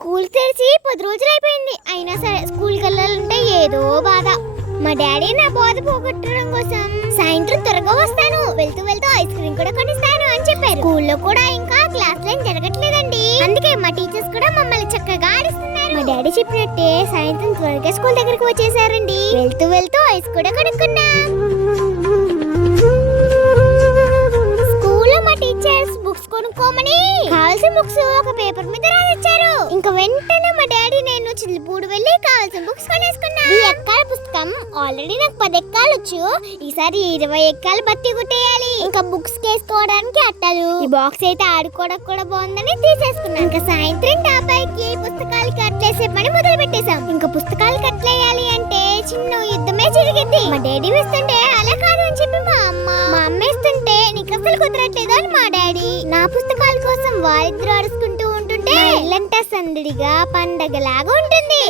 School తెరిచి 10 రోజులు అయిపోయింది. అయినా సరే స్కూల్కి వెళ్ళాలంటే ఏదో బాధ. మా డాడీ నా బాధ పోగొట్టడం కోసం సాయంత్రం త్వరగా వస్తాను, వెళ్తూ వెళ్తూ ఐస్ క్రీమ్ కూడా కొనిస్తాను అని చెప్పారు. స్కూల్లో కూడా ఇంకా క్లాస్ ఏం జరగట్లేదండి. అందుకే మా టీచర్స్ కూడా మమ్మల్ని చక్కగా ఆడిస్తున్నారు. మా డాడీ చెప్పినట్టే సాయంత్రం త్వరగా స్కూల్ దగ్గరికి వచ్చేసారండి. వెళ్తూ వెళ్తూ ఐస్ కూడా కొనుక్కున్నాం. స్కూల్లో మా టీచర్స్ బుక్స్ కొనుక్కోమని కావాల్సిన బుక్స్ ఒక పేపర్ మీద రాసిచ్చారు. ఇంకా వెంటనే మా డాడీ నేను చిల్లిపూడి వెళ్ళి కావాల్సిన బుక్స్ కొనేసుకున్నా. ఈ ఎక్కాల పుస్తకం ఆల్రెడీ నాకు 10 ఎక్కాలు వచ్చు. ఈసారి 20 ఎక్కాలు బట్టి కుట్టేయాలి. ఇంకా బుక్స్ వేసుకోవడానికి అట్టలు. ఈ బాక్స్ అయితే ఆడుకోవడానికి కూడా బాగుందని తీసేసుకున్నాను. ఇంకా సాయంత్రం డాబాయికి పుస్తకాలకి అట్లేసే పని మొదలు పెట్టేశాం. ఇంకా పుస్తకాలు కట్లేయాలి అంటే చిన్న యుద్ధమే జరిగింది. మా డాడీ వేస్తుంటే అలా కాదు అని చెప్పి మా అమ్మ వేస్తుంటే నీకు అసలు కుదరట్లేదు అని మా డాడీ. నా పుస్తకాల కోసం వారిద్దరు అరుచుకుంటూ ఉంటుంటే ఇల్లంతా సందడిగా పండగలాగా ఉంటుంది.